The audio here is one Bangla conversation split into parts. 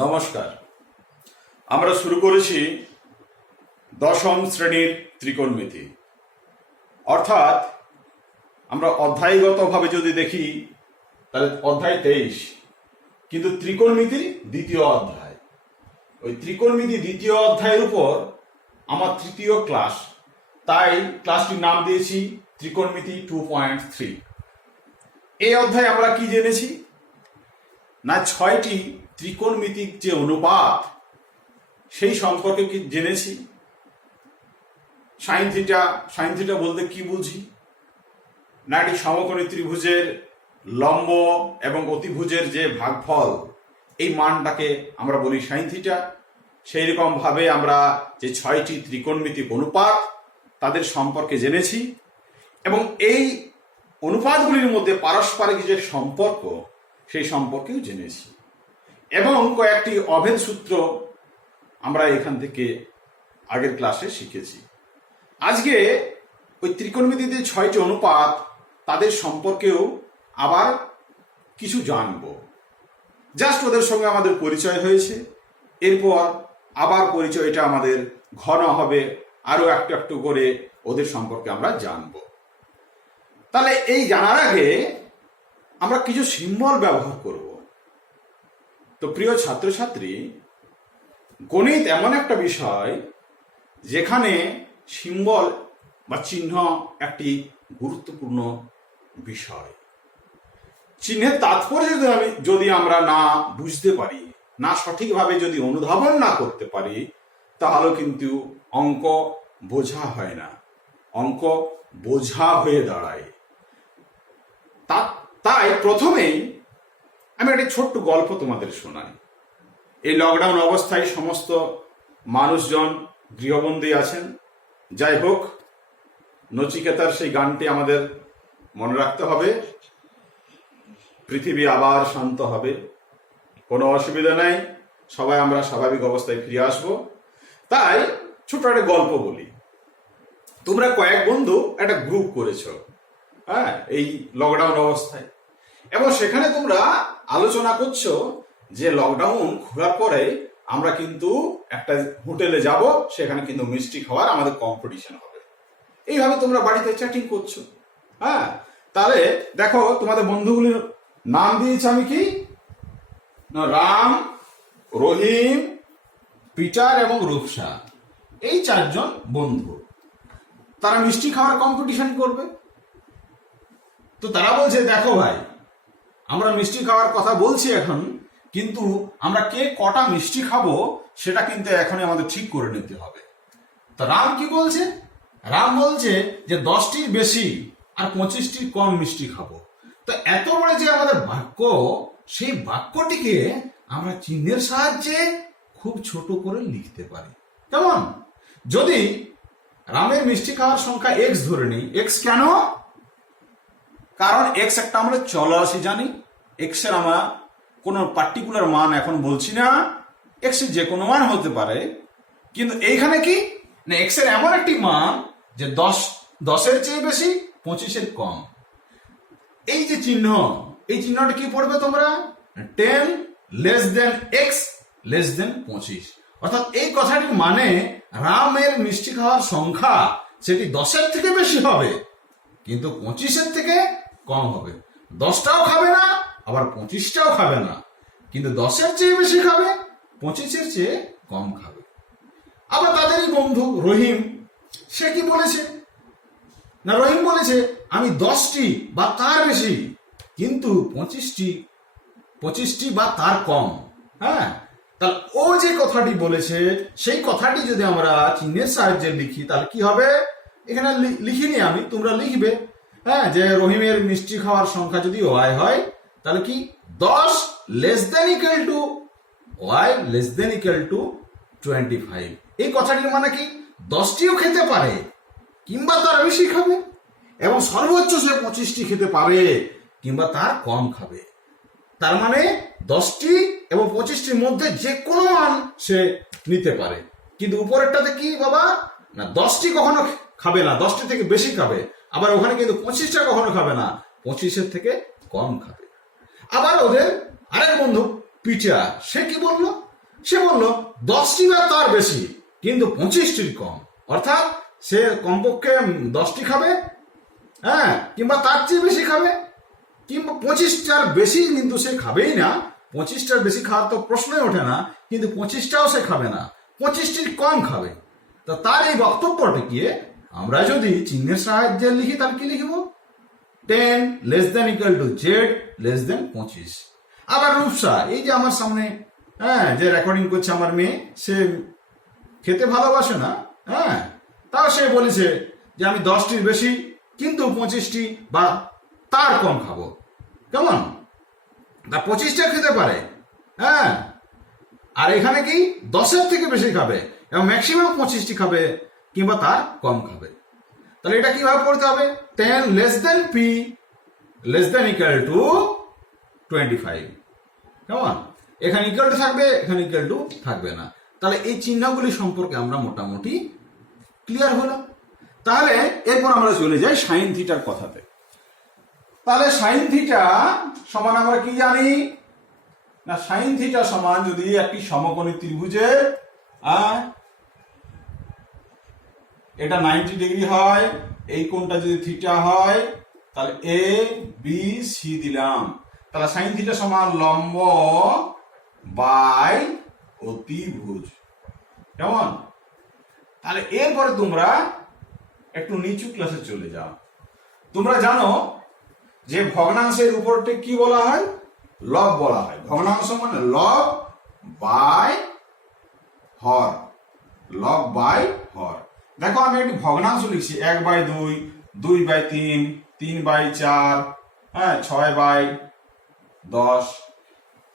নমস্কার। আমরা শুরু করেছি দশম শ্রেণীর ত্রিকোণমিতি, অর্থাৎ আমরা অধ্যায়গতভাবে যদি দেখি তাহলে অধ্যায় 23, কিন্তু ত্রিকোণমিতির দ্বিতীয় অধ্যায়। ওই ত্রিকোণমিতি দ্বিতীয় অধ্যায়ের উপর আমার তৃতীয় ক্লাস, তাই ক্লাসটির নাম দিয়েছি ত্রিকোণমিতি 2.3। এই অধ্যায়ে আমরা কি জেনেছি না, 6টি ত্রিকোণমিতিক যে অনুপাত সেই সম্পর্কে কি জেনেছি। সাইন থিটা বলতে কি বুঝি না, এটি সমকোণী ত্রিভুজের লম্ব এবং অতিভুজের যে ভাগফল, এই মানটাকে আমরা বলি সাইন থিটা। সেই রকম ভাবে আমরা যে 6টি ত্রিকোণমিতিক অনুপাত তাদের সম্পর্কে জেনেছি এবং এই অনুপাতগুলির মধ্যে পারস্পরিক যে সম্পর্ক সেই সম্পর্কেও জেনেছি এবং কয়েকটি অভেদ সূত্র আমরা এখান থেকে আগের ক্লাসে শিখেছি। আজকে ওই ত্রিকোণমিতিতে 6টি অনুপাত তাদের সম্পর্কেও আবার কিছু জানব। জাস্ট ওদের সঙ্গে আমাদের পরিচয় হয়েছে, এরপর আবার পরিচয়টা আমাদের ঘন হবে, আরো একটু একটু করে ওদের সম্পর্কে আমরা জানব। তাহলে এই জানার আগে আমরা কিছু সিম্বল ব্যবহার করব। তো প্রিয় ছাত্রছাত্রী, গণিত এমন একটা বিষয় যেখানে সিম্বল বা চিহ্ন একটি গুরুত্বপূর্ণ বিষয়। চিহ্নের তাৎপর্য যদি আমরা না বুঝতে পারি, না সঠিকভাবে যদি অনুধাবন না করতে পারি, তাহলে কিন্তু অঙ্ক বোঝা হয় না, অঙ্ক বোঝা হয়ে দাঁড়ায়। তাই প্রথমেই আমি একটা ছোট্ট গল্প তোমাদের শোনাই। এই লকডাউন অবস্থায় সমস্ত মানুষজন গৃহবন্দী আছেন। যাই হোক, নচিকেতার সেই গানটি আমাদের মনে রাখতে হবে, পৃথিবী আবার শান্ত হবে, কোনো অসুবিধা নাই, সবাই আমরা স্বাভাবিক অবস্থায় ফিরে আসব। তাই ছোট একটা গল্প বলি। তোমরা কয়েক বন্ধু একটা গ্রুপ করেছো, হ্যাঁ, এই লকডাউন অবস্থায়, এবং সেখানে তোমরা আলোচনা করছো যে লকডাউন খোলার পরে আমরা কিন্তু একটা হোটেলে যাব, সেখানে কিন্তু মিষ্টি খাওয়ার আমাদের কম্পিটিশন হবে। এইভাবে তোমরা বাড়িতে চ্যাটিং করছো। হ্যাঁ, তাহলে দেখো তোমাদের বন্ধুগুলির নাম দিয়েছি আমি কি না, রাম, রহিম, পিটার এবং রূপসা, এই 4 জন বন্ধু। তারা মিষ্টি খাওয়ার কম্পিটিশন করবে। তো তারা বলছে, দেখো ভাই, আমরা মিষ্টি খাওয়ার কথা বলছি এখন, কিন্তু আমরা কে কটা মিষ্টি খাবো সেটা কিন্তু এখনই আমাদের ঠিক করে নিতে হবে। তো রাম কি বলছে? রাম বলছে যে 10টির বেশি আর 25টির কম মিষ্টি খাবো। তো এত বড় যে আমাদের বাক্য, সেই বাক্যটিকে আমরা চিহ্নের সাহায্যে খুব ছোট করে লিখতে পারি। কেমন? যদি রামের মিষ্টি খাওয়ার সংখ্যা x ধরে নিই। x কেন? কারণ x একটা আমরা চলরাশি জানি। x এর আমরা কোনো পার্টিকুলার মান এখন বলছি না, x এর যে কোনো মান হতে পারে। কিন্তু এইখানে কি না, x এর এমন একটি মান যে 10-এর চেয়ে বেশি, 25-এর কম। এই যে চিহ্ন, এই চিহ্নটা কি পড়বে তোমরা? 10 less than x less than 25। অর্থাৎ এই কথাটির মানে রামের মিষ্টি খাওয়ার সংখ্যা সেটি 10-এর থেকে বেশি হবে, কিন্তু 25-এর থেকে কম হবে। 10টাও খাবে না, আবার 25টাও খাবে না, কিন্তু 10-এর চেয়ে বেশি খাবে, 25-এর চেয়ে কম খাবে। আবার তাদেরই বন্ধু রহিম, সে কি বলেছে না, রহিম বলেছে আমি 10টি বা তার বেশি, কিন্তু 25টি বা তার কম। হ্যাঁ, তাহলে ও যে কথাটি বলেছে সেই কথাটি যদি আমরা চিহ্নের সাহায্যে লিখি তাহলে কি হবে? এখানে লিখিনি আমি, তোমরা লিখবে। হ্যাঁ, যে রহিমের মিষ্টি খাওয়ার সংখ্যা যদি y হয়, তাহলে কি 10 less than equal to y less than equal to 25। এই কথাটির মানে কি 10টিও খেতে পারে কিংবা তার বেশি খাবে, এবং সর্বোচ্চ সে 25টি খেতে পারে কিংবা তার কম খাবে। তার মানে 10টি এবং 25টির মধ্যে যে কোনো মান সে নিতে পারে। কিন্তু উপরেরটাতে কি বাবা না, 10টি কখনো খাবে না, 10টি থেকে বেশি খাবে। আবার ওখানে কিন্তু 25টা কখনো খাবে না, 25-এর থেকে কম খাবে। আবার ওদের আরেক বন্ধু পিটার, সে কি বললো? সে বলল 10টি বা তার বেশি কিন্তু 25টির কম, অর্থাৎ সে কমপক্ষে 10টি খাবে, হ্যাঁ, কিংবা তার চেয়ে বেশি খাবে, কিংবা 25টার বেশি কিন্তু সে খাবেই না। 25টার বেশি খাওয়ার তো প্রশ্নই ওঠে না, কিন্তু 25টাও সে খাবে না, 25টির কম খাবে। তা তার এই বক্তব্যটিকে আমরা যদি চিহ্নের সাহায্যে লিখি তাহলে কি লিখব? 10 less than equal to Z less than 25। আবার রূপসা, এই যে আমার সামনে, হ্যাঁ, যে রেকর্ডিং করছে আমার মেয়ে, সে খেতে ভালোবাসে না, হ্যাঁ, তাও সে বলেছে যে আমি 10টির বেশি কিন্তু 25টি বা তার কম খাবো। কেমন? তা 25টা খেতে পারে, হ্যাঁ, আর এখানে কি 10-এর থেকে বেশি খাবে এবং ম্যাক্সিমাম 25টি খাবে কিংবা তার কম খাবে। তাহলে এটা কিভাবে করতে হবে? 10 less than P less than equal to 25। কেমন? এখানে ইকুয়াল টু থাকবে, এখানে ইকুয়াল টু থাকবে না। তাহলে এই চিহ্নগুলি সম্পর্কে আমরা মোটামুটি ক্লিয়ার হলো। তাহলে এরপর আমরা চলে যাই সাইন থিটার কথাতে। তাহলে সাইন থিটা সমান আমরা কি জানি না? সাইন থিটা সমান যদি একটি সমকোণী ত্রিভুজের এটা 90 ডিগ্রি হয়, এই কোণটা যদি থিটা হয়, তাহলে এ বি সি দিলাম, তাহলে সাইন থিটা সমান লম্ব বাই অতিভুজ। কেমন? তাহলে এরপরে তোমরা একটু নিচু ক্লাসে চলে যাও। তোমরা জানো যে ভগ্নাংশের উপরটি কি বলা হয়? লব বলা হয়। ভগ্নাংশ মানে লব বাই হর, লব বাই হর। দেখো আমি একটি ভগ্নাংশ লিখছি 1/2, 2/3, 3/4, হ্যাঁ, 6/10।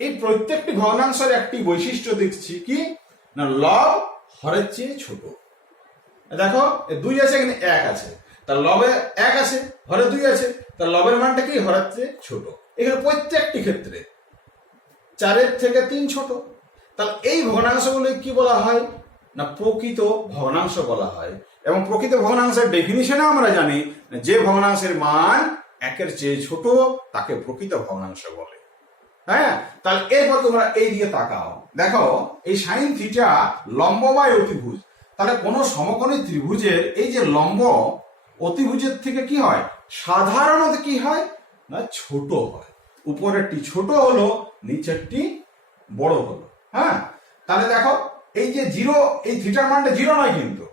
এই প্রত্যেকটি ভগ্নাংশের একটি বৈশিষ্ট্য দেখছি কি না, লব হরের চেয়ে ছোট। দেখো 2 আছে, এখানে 1 আছে, তার লবে 1 আছে, হরে 2 আছে, তার লবের মানটা কি হরের চেয়ে ছোট। এখানে প্রত্যেকটি ক্ষেত্রে 4-এর থেকে 3 ছোট। তাহলে এই ভগ্নাংশগুলো কি বলা হয় না? প্রকৃত ভগ্নাংশ বলা হয়। এবং প্রকৃত ভগ্নাংশের ডেফিনিশনে আমরা জানি যে ভগ্নাংশের মান 1-এর চেয়ে ছোট তাকে প্রকৃত ভগ্নাংশ বলে। হ্যাঁ, তাহলে এরপর তোমরা এই দিকে তাকাও, দেখো এই সাইন থিটা লম্ব বাই অতিভুজ। তাহলে কোন সমকোণী ত্রিভুজের এই যে লম্ব অতিভুজের থেকে কি হয়? সাধারণত কি হয় না, ছোট হয়। উপরেরটি ছোট হলো, নিচেরটি বড় হলো। হ্যাঁ, তাহলে দেখো এই যে 0, এই থিটার মানটা 0 নয় কিন্তু,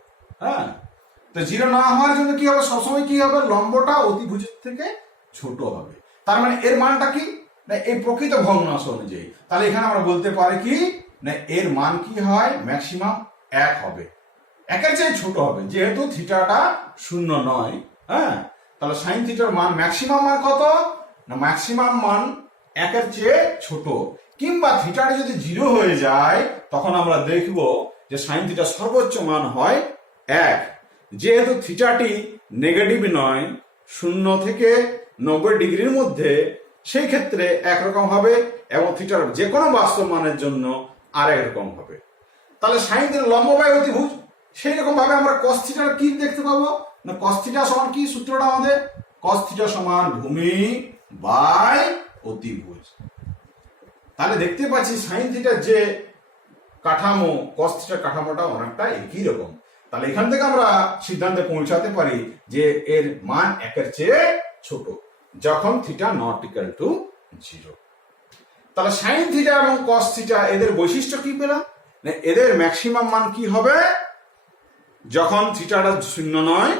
হ্যাঁ, তো 0 না হওয়ার জন্য কি হবে? সবসময় কি হবে? লম্বটা অতিভুজের থেকে ছোট হবে। তার মানে এর মানটা কি না, এই প্রকৃত ভগ্নাংশ অনুযায়ী। তাহলে এখানে আমরা বলতে পারি কি না, এর মান কি হয়? ম্যাক্সিমাম 1 হবে, 1-এর চেয়ে ছোট হবে, যেহেতু থিটাটা 0 নয়। হ্যাঁ, তাহলে সাইন থিটার মান ম্যাক্সিমাম মান কত না? ম্যাক্সিমাম মান 1-এর চেয়ে ছোট। কিংবা থিটাটা যদি 0 হয়ে যায় তখন আমরা দেখব যে সাইন থিটার সর্বোচ্চ মান হয় 1। যেহেতু থিটাটি নেগেটিভ নয়, 0 থেকে 90 ডিগ্রির মধ্যে, সেই ক্ষেত্রে একরকম হবে এবং থিটার যে কোনো বাস্তব মানের জন্য আর একরকম হবে। তাহলে সাইন থিটা লম্ব বাই অতিভুজ, সেই রকম ভাবে আমরা কস থিটার কি দেখতে পাবো না? কস থিটা সমান কি সূত্রটা আমাদের? কস থিটা সমান ভূমি বাই অতিভুজ। তাহলে দেখতে পাচ্ছি সাইন থিটার যে কাঠামো, কস থিটার কাঠামোটা অনেকটা একই রকম। তাহলে এখান থেকে আমরা সিদ্ধান্তে পৌঁছাতে পারি যে এর মান 1-এর চেয়ে ছোট যখন থিটা নট ইকুয়াল টু 0। তাহলে সাইন থিটা এবং কস থিটা এদের বৈশিষ্ট্য কি পেলাম না? এদের ম্যাক্সিমাম মান কি হবে? যখন থিটাটা 0 নয়,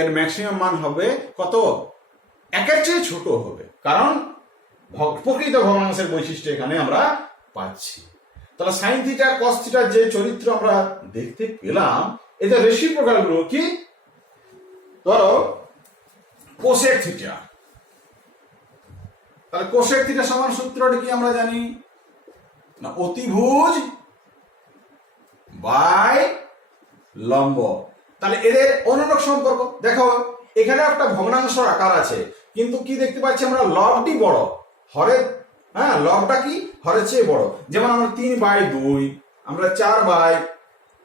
এর ম্যাক্সিমাম মান হবে কত? 1-এর চেয়ে ছোট হবে, কারণ প্রকৃত ভগ্নাংশের বৈশিষ্ট্য এখানে আমরা পাচ্ছি। তাহলে সাইন থিটা কস থিটার যে চরিত্র আমরা দেখতে পেলাম, এদের রেসিপ্রোকাল গুলো কি? ধরো কোসেক থিটা, তাহলে কোসেক থিটা সমান সূত্রটা কি আমরা জানি না? অতিভুজ বাই লম্ব। তাহলে এদের অনুরূপ সম্পর্ক দেখো, এখানে একটা ভগ্নাংশ আকার আছে, কিন্তু কি দেখতে পাচ্ছি আমরা? লবটি বড়, হরের, হ্যাঁ, লবটা কি হরের চেয়ে বড়। যেমন আমরা 3/2, আমরা 4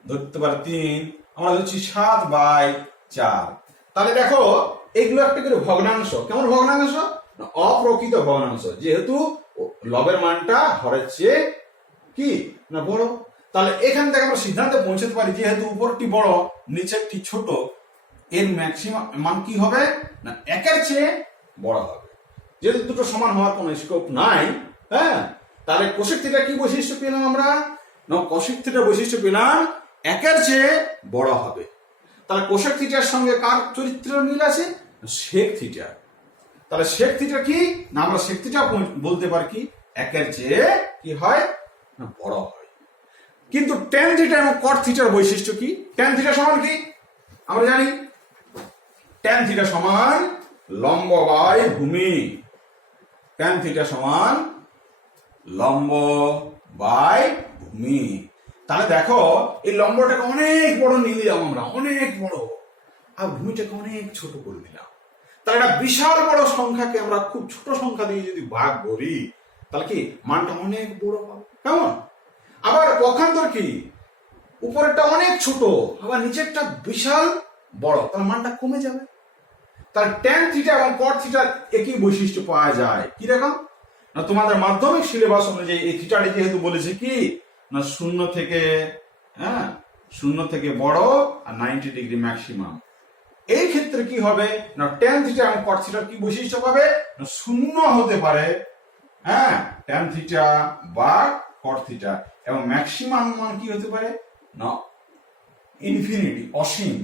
ধরতে পারি 3, আমরা ধরছি 7/4। তাহলে দেখো এগুলো একটা করে ভগ্নাংশ। কেমন ভগ্নাংশ? অপ্রকৃত ভগ্নাংশ, যেহেতু লবের মানটা হরের চেয়ে কি না বড়। তাহলে এখান থেকে আমরা সিদ্ধান্তে পৌঁছতে পারি যেহেতু উপরটি বড় নিচেরটি ছোট, এর ম্যাক্সিমাম মান কি হবে না একের চেয়ে বড় হবে। যেহেতু দুটো সমান হওয়ার কোনো স্কোপ নাই, হ্যাঁ, তাহলে কোসেক থিটা কি বৈশিষ্ট্য পেলাম আমরা না কোসেক থিটার বৈশিষ্ট্য পেলাম একের চেয়ে বড় হবে। তাহলে কোসেক থিটার সঙ্গে কার চরিত্রের মিল আছে সেক থিটা। তাহলে সেক থিটা কি না আমরা সেক থিটা বলতে পারি কি একের চেয়ে কি হয় না বড় হয়। কিন্তু ট্যান থিটা এবং কট থিটার বৈশিষ্ট্য কি? ট্যান থিটা সমান কি আমরা জানি, ট্যান থিটা সমান লম্ব বাই ভূমি। ট্যান থিটা সমান লম্ব বাই ভূমি। তাহলে দেখো এই লম্বটাকে অনেক বড় নিয়ে দিলাম আমরা, অনেক বড়, আর ভূমিটাকে অনেক ছোট করে দিলাম। তাহলে একটা বিশাল বড় সংখ্যাকে আমরা খুব ছোট সংখ্যা দিয়ে যদি ভাগ করি তাহলে কি মানটা অনেক বড় পাবো, কেমন? আবার পক্ষান্তর কি উপরেরটা অনেক ছোট আবার নিচেরটা বিশাল বড়, তাহলে মানটা কমে যাবে। তাহলে ট্যান থিটা এবং কট থিটার একই বৈশিষ্ট্য পাওয়া যায়। কি রকম না তোমাদের মাধ্যমিক সিলেবাস অনুযায়ী এই থিটাটি যেহেতু বলেছে কি না শূন্য থেকে বড় আর 90 ডিগ্রি ম্যাক্সিমাম, এই ক্ষেত্রে কি হবে না ট্যান থিটা এবং কট থিটার কি বৈশিষ্ট্য পাবে না শূন্য হতে পারে, হ্যাঁ, ট্যান থিটা বা কট থিটা, এবং ম্যাক্সিমাম মান কি হতে পারে না ইনফিনিটি, অসীম।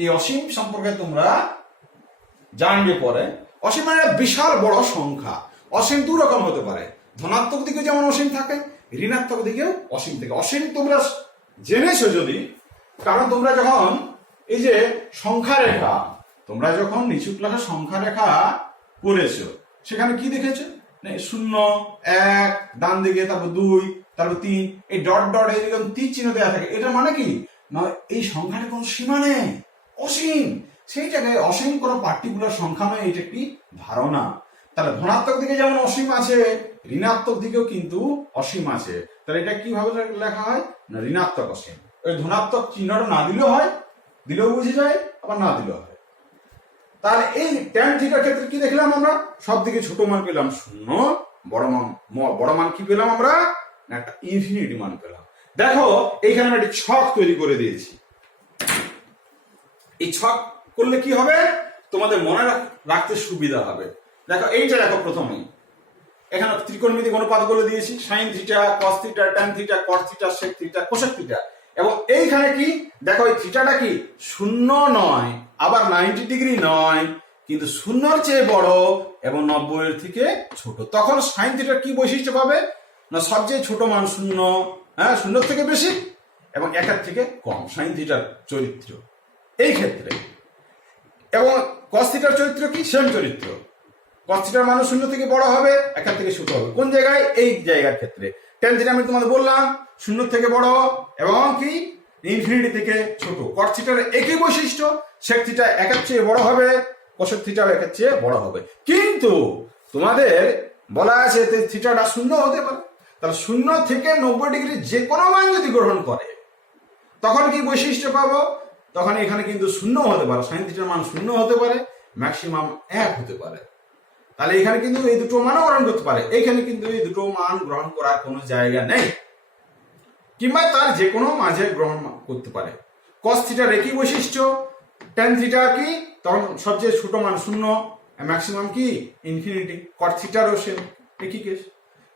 এই অসীম সম্পর্কে তোমরা জানবে পরে। অসীম মানে বিশাল বড় সংখ্যা। অসীম দু রকম হতে পারে, ধনাত্মক দিকে যেমন অসীম থাকে, ঋণাত্মক দিকেও অসীম থাকে। অসীম তোমরা জেনেছো যদি, কারণ তোমরা যখন এই যে সংখ্যা রেখা, তোমরা যখন নিচু ক্লাসে সংখ্যা রেখা করেছো সেখানে কি দেখেছো না 0 1 ডান দিকে, তারপর 2, তারপর 3, এই ডট ডট এরকম তীর চিহ্ন দেওয়া থাকে। এটা মানে কি না এই সংখ্যাটার কোনো সীমা নেই, অসীম। সেইটাকে অসীম কোনো পার্টিকুলার সংখ্যা নয়, এটা একটি ধারণা। তাহলে ধনাত্মক দিকে যেমন অসীম আছে ঋণাত্মক দিকেও কিন্তু অসীম আছে। তাহলে এটা কিভাবে লেখা হয় না ঋণাত্মক অসীম। ওই ধনাত্মক চিহ্নটা না দিলেও হয়, দিলেও বুঝে যায়, আবার না দিলেও হয়। তাহলে এই ট্যান থিটার ক্ষেত্রে কি দেখলাম আমরা সব দিকে ছোট মান পেলাম 0, বড় মান কি পেলাম আমরা একটা ইনফিনিটি মান পেলাম। দেখো এইখানে আমি একটা ছক তৈরি করে দিয়েছি। এই ছক করলে কি হবে তোমাদের মনে রাখতে সুবিধা হবে। দেখো এইটা দেখো, প্রথমেই এখানে ত্রিকোণমিতিক অনুপাত বলে দিয়েছি, sine theta, cos theta, tan theta, cot theta, sec theta, cosec theta. এবং এইখানে কি দেখো এই থিটাটা কি 0 নয়, আবার 90 ডিগ্রি নয়, কিন্তু 0-র চেয়ে বড় এবং 90-এর থেকে ছোট। তখন সাইন থিটার কি বৈশিষ্ট্য পাবে না সবচেয়ে ছোট মান 0, হ্যাঁ, 0-র থেকে বেশি এবং 1-এর থেকে কম, সাইন থিটার চরিত্র এই ক্ষেত্রে। এবং কস থিটার চরিত্র কি সেম চরিত্র, কস থিটার মান 0 থেকে বড় হবে, 1-এর থেকে ছোট হবে। কোন জায়গায় এই জায়গার ক্ষেত্রে। ট্যান থিটা আমি তোমাদের বললাম 0 থেকে বড় এবং কি ইনফিনিটি থেকে ছোট। কট থিটার একই বৈশিষ্ট্য, সেক থিটা 1-এর চেয়ে বড় হবে, কোসেক থিটাও 1-এর চেয়ে বড় হবে। কিন্তু তোমাদের বলা আছে থিটাটা 0 হতে পারে। তাহলে 0 থেকে 90 ডিগ্রি যে কোনো মান যদি গ্রহণ করে তখন কি বৈশিষ্ট্য পাবো, তখন এখানে কিন্তু 0 হতে পারে, সাইন থিটার মান 0 হতে পারে, ম্যাক্সিমাম 1 হতে পারে। তাহলে এখানে কিন্তু এই দুটো মানও গ্রহণ করতে পারে, এইখানে কিন্তু এই দুটো মান গ্রহণ করার কোনো জায়গা নেই, কিংবা তার যে কোনো মাঝে গ্রহণ করতে পারে। কস থিটার একই বৈশিষ্ট্য, ট্যান থিটা কি তখন সবচেয়ে ছোট মান 0, ম্যাক্সিমাম কি ইনফিনিটি। কট থিটারও সেম একই কেস।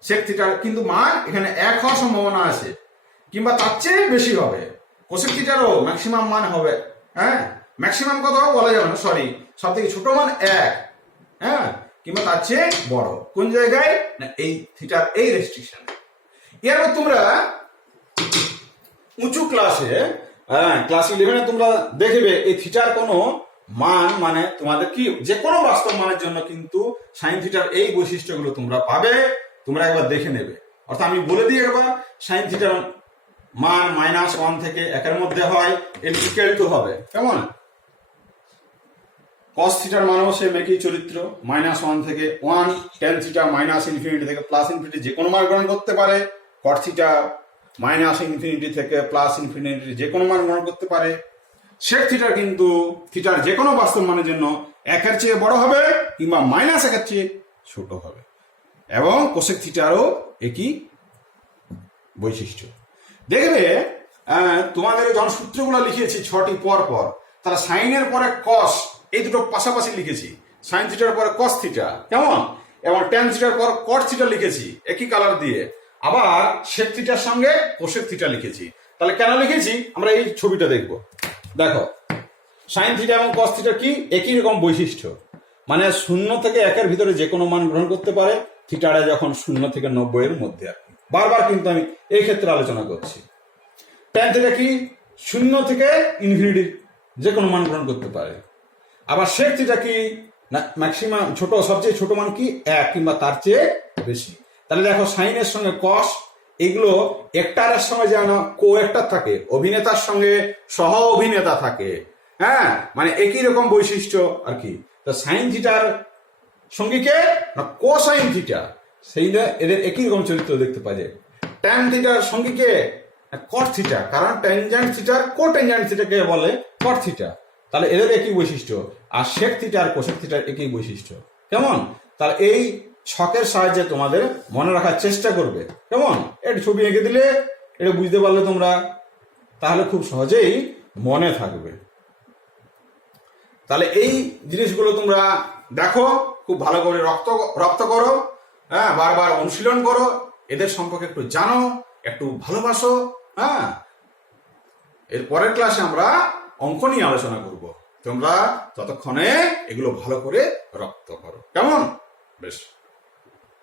সেক থিটার কিন্তু মান এখানে 1 হওয়ার সম্ভাবনা আছে, কিংবা তার চেয়ে বেশি হবে। কোসেক থিটারও ম্যাক্সিমাম মান হবে, হ্যাঁ, ম্যাক্সিমাম কত বলা যাবে না, সরি, সব থেকে ছোট মান 1, হ্যাঁ, কিংবা তার চেয়ে বড়। কোন জায়গায় না এই থিটার এই রেস্ট্রিকশন। এরপর তোমরা উঁচু ক্লাসে, হ্যাঁ, ক্লাস 11-এ তোমরা দেখবে এই থিটার কোনো মান মানে তোমাদের কি যে কোনো বাস্তব মানের জন্য কিন্তু সাইন থিটার এই বৈশিষ্ট্যগুলো তোমরা পাবে, তোমরা একবার দেখে নেবে। অর্থাৎ আমি বলে দিই একবার, সাইন থিটার মান -1 থেকে 1-এর মধ্যে হয়, এর ইকুয়াল টু হবে কেমন, কস থিটার মানও সেম একই চরিত্র, -1 থেকে 1, ট্যান থিটা -ইনফিনিটি থেকে +ইনফিনিটি যে কোনো মান গ্রহণ করতে পারে, কট থিটা -ইনফিনিটি থেকে +ইনফিনিটি যে কোনো মান গ্রহণ করতে পারে। সেক থিটার কিন্তু থিটার যে কোনো বাস্তব মানের জন্য 1-এর চেয়ে বড় হবে কিংবা -1-এর চেয়ে ছোট হবে। এবং কোসেক থিটারও একই বৈশিষ্ট্য। দেখবে তোমাদের যখন সূত্রগুলো লিখেছি 6টি পর পর, তারা সাইনের পরে কস এই দুটো পাশাপাশি লিখেছি, সাইন থিটার পরে কস থিটা, কেমন, এবং ট্যান থিটার পর কট থিটা লিখেছি একই কালার দিয়ে, আবার সেক থিটার সঙ্গে কোসেক থিটা লিখেছি। তাহলে কেন লিখেছি আমরা এই ছবিটা দেখব। দেখো সাইন থিটা এবং কস থিটা কি একই রকম বৈশিষ্ট্য, মানে 0 থেকে 1-এর ভিতরে যে কোনো মান গ্রহণ করতে পারে, থিটাটা যখন 0 থেকে 90 এর মধ্যে আর কি। বারবার কিন্তু আমি এই ক্ষেত্রে আলোচনা করছি। ট্যান থিটা কি 0 থেকে ইনফিনিটি যে কোনো মান গ্রহণ করতে পারে। আবার সেক থিটা কি ম্যাক্সিমাম ছোট, সবচেয়ে ছোট মান কি 1 কিংবা তার চেয়ে বেশি। তাহলে দেখো সাইনের সঙ্গে কস এগুলো একটারের সঙ্গে যেন কো একটার থাকে, অভিনেতার সঙ্গে সহ অভিনেতা থাকে, হ্যাঁ, মানে একই রকম বৈশিষ্ট্য আর কি। তো সাইন থিটার সঙ্গে কে না কোসাইন থিটা, সেই এদের একই রকম চরিত্র দেখতে পাওয়া যায়। ট্যান থিটার সঙ্গে কে কট থিটা, কারণ ট্যানজেন্ট থিটার কোট্যানজেন্ট থিটাকে বলে কট থিটা, তাহলে এদের একই বৈশিষ্ট্য। আর সেক থিটা আর কোসেক থিটার একই বৈশিষ্ট্য, কেমন। তাহলে এই ছকের সাহায্যে তোমাদের মনে রাখার চেষ্টা করবে, কেমন। একটু ছবি এঁকে দিলে এটা বুঝতে পারলে তোমরা, তাহলে খুব সহজেই মনে থাকবে। তাহলে এই জিনিসগুলো তোমরা দেখো, খুব ভালো করে রপ্ত করো, হ্যাঁ, বারবার অনুশীলন করো, এদের সম্পর্কে একটু জানো, একটু ভালোবাসো, হ্যাঁ। এর পরের ক্লাসে আমরা অঙ্ক নিয়ে আলোচনা করব, তোমরা ততক্ষণে এগুলো ভালো করে রপ্ত করো, কেমন। বেশ।